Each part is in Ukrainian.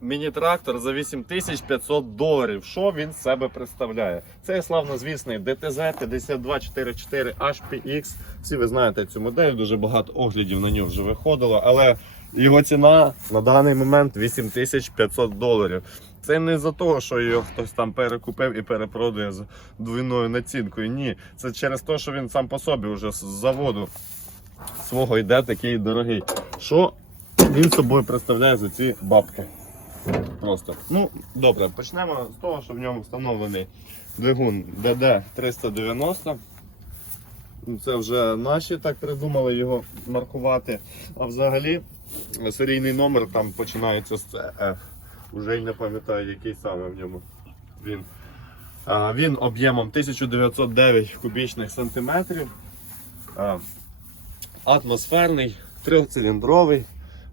Міні-трактор за 8500 доларів. Що він з себе представляє? Це славнозвісний DTZ 5244 HPX. Всі ви знаєте цю модель, дуже багато оглядів на нього вже виходило, але його ціна на даний момент 8500 доларів. Це не за того, що його хтось там перекупив і перепродає з двойною націнкою. Ні, це через те, що він сам по собі вже з заводу свого йде такий дорогий. Що він собою представляє за ці бабки? Просто. Ну, добре, почнемо з того, що в ньому встановлений двигун DD390. Ну, Це вже наші так придумали його маркувати. А взагалі серійний номер там починається з CF. Уже й не пам'ятаю, який саме в ньому він. Він об'ємом 1909 кубічних сантиметрів. А, атмосферний, трьохциліндровий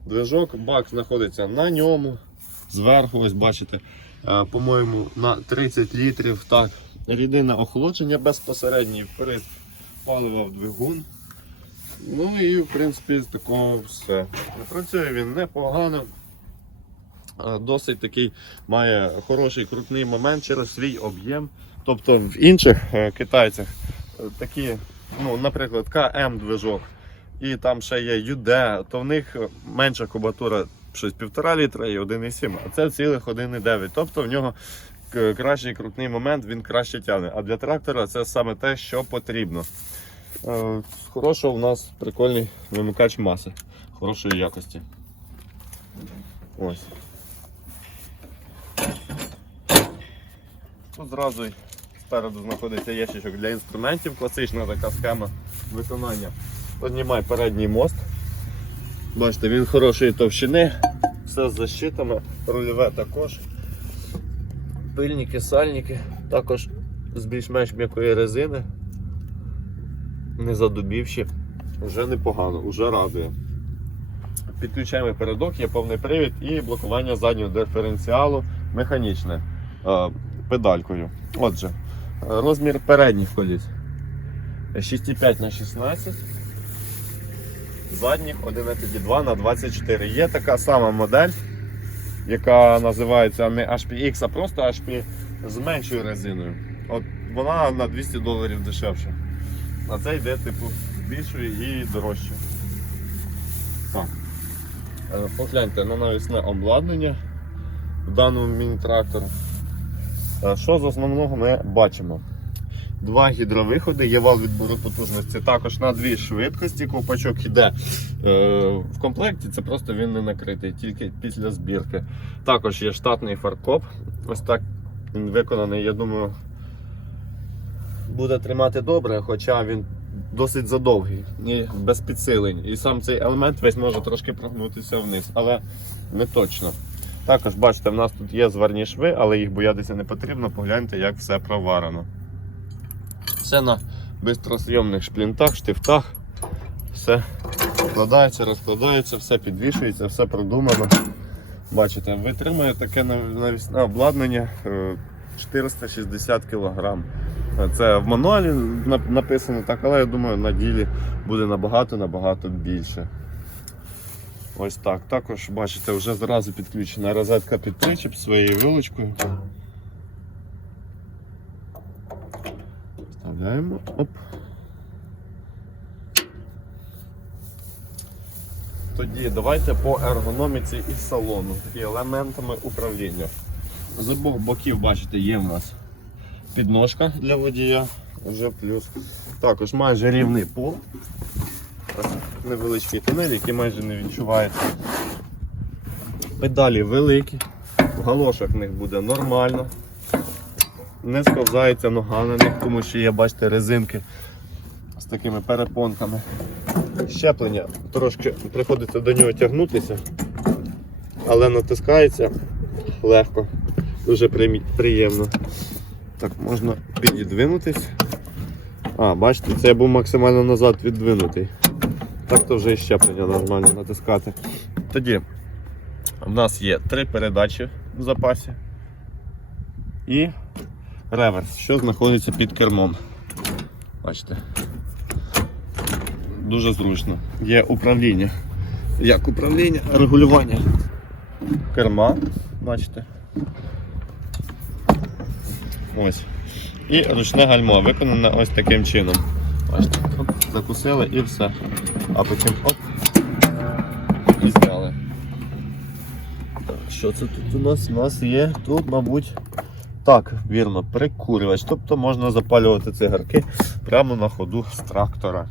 движок, бак знаходиться на ньому. Зверху, ось бачите, е, по-моєму, на 30 літрів. Так, рідина охолодження безпосередній вприск палива в двигун. Ну і в принципі з такого все. Працює він непогано. Е, Досить такий має хороший крутний момент через свій об'єм. Тобто в інших е, китайцях такі, ну, наприклад, КМ движок і там ще є UD, то в них менша кубатура щось 1,5 літра і 1,7, а це цілих 1,9. Тобто в нього кращий крутний момент, він краще тягне. А для трактора це саме те, що потрібно. Е, хорошого в нас прикольний вимикач маси хорошої якості. Ось. Тут зразу спереду знаходиться ящичок для інструментів, класична така схема виконання. Піднімай передній мост. Бачите, він хорошої товщини, все з защитами, рульове також. Пильники, сальники, також з більш-менш м'якої резини. Не задубівші. Вже непогано, вже радує. Підключаємо передок, є повний привід і блокування заднього диференціалу механічне е, педалькою. Отже, е, розмір передніх коліс 6,5 на 16 задніх 11,2 на 24. Є така сама модель, яка називається не HPX, а просто HP з меншою резиною. От вона на 200 доларів дешевша. А це йде типу більшою і дорожче. Так. Е, Погляньте на навісне обладнання в даному міні-трактору. Е, Що з основного ми бачимо? Два гідровиходи, є вал відбору потужності також на дві швидкості. Ковпачок йде е, в комплекті, це просто він не накритий, тільки після збірки. Також є штатний фаркоп. Ось так він виконаний, я думаю, буде тримати добре, хоча він досить задовгий і без підсилень. І сам цей елемент весь може трошки прогнутися вниз, але не точно. Також бачите, в нас тут є зварні шви, але їх боятися не потрібно. Погляньте, як все проварено. Все на бистросйомних шплінтах, штифтах. Все складається, розкладається, все підвішується, все продумано. Бачите, витримує таке навісне обладнання е, 460 кг. Це в мануалі написано так, але я думаю, на ділі буде набагато-набагато більше. Ось так. Також бачите, вже зразу підключена розетка під причіп своєю вилочкою. Вставляємо. Оп. Тоді давайте по ергономіці і салону і елементами управління. З обох боків, бачите, є в нас підножка для водія, вже плюс. Також майже рівний пол. Невеличкий тунель, який майже не відчувається. Педалі великі, в галошах в них буде нормально. Не сковзається нога на них, тому що є, бачите, резинки з такими перепонками. Щеплення трошки приходиться до нього тягнутися, але натискається легко, дуже приємно. Так, можна підідвинутись. А, бачите, це я був максимально назад віддвинутий. Так то вже і щеплення нормально натискати. Тоді в нас є три передачі в запасі і реверс, що знаходиться під кермом. Бачите. Дуже зручно. Є управління. Як управління, регулювання керма, бачите. Ось. І ручне гальмо виконане ось таким чином. Бачите, оп, закусили і все. А потім оп. І зняли. Що це тут у нас? У нас є тут, мабуть. Так, вірно, прикурювач. Тобто можна запалювати цигарки прямо на ходу з трактора.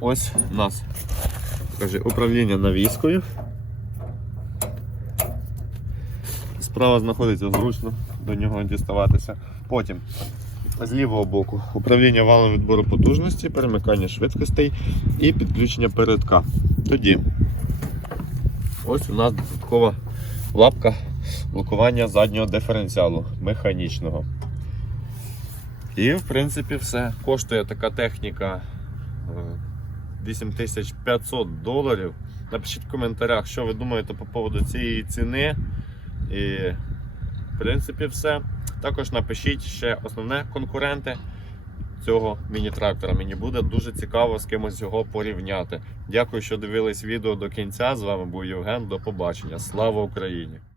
Ось у нас каже, управління навіскою. Справа знаходиться зручно до нього діставатися. Потім з лівого боку управління валом відбору потужності, перемикання швидкостей і підключення передка. Тоді ось у нас додаткова лапка блокування заднього диференціалу механічного. І в принципі все. Коштує така техніка е, 8500 доларів. Напишіть в коментарях, що ви думаєте по поводу цієї ціни. І в принципі все. Також напишіть ще основне конкуренти цього міні-трактора. Мені буде дуже цікаво з кимось його порівняти. Дякую, що дивились відео до кінця. З вами був Євген. До побачення. Слава Україні!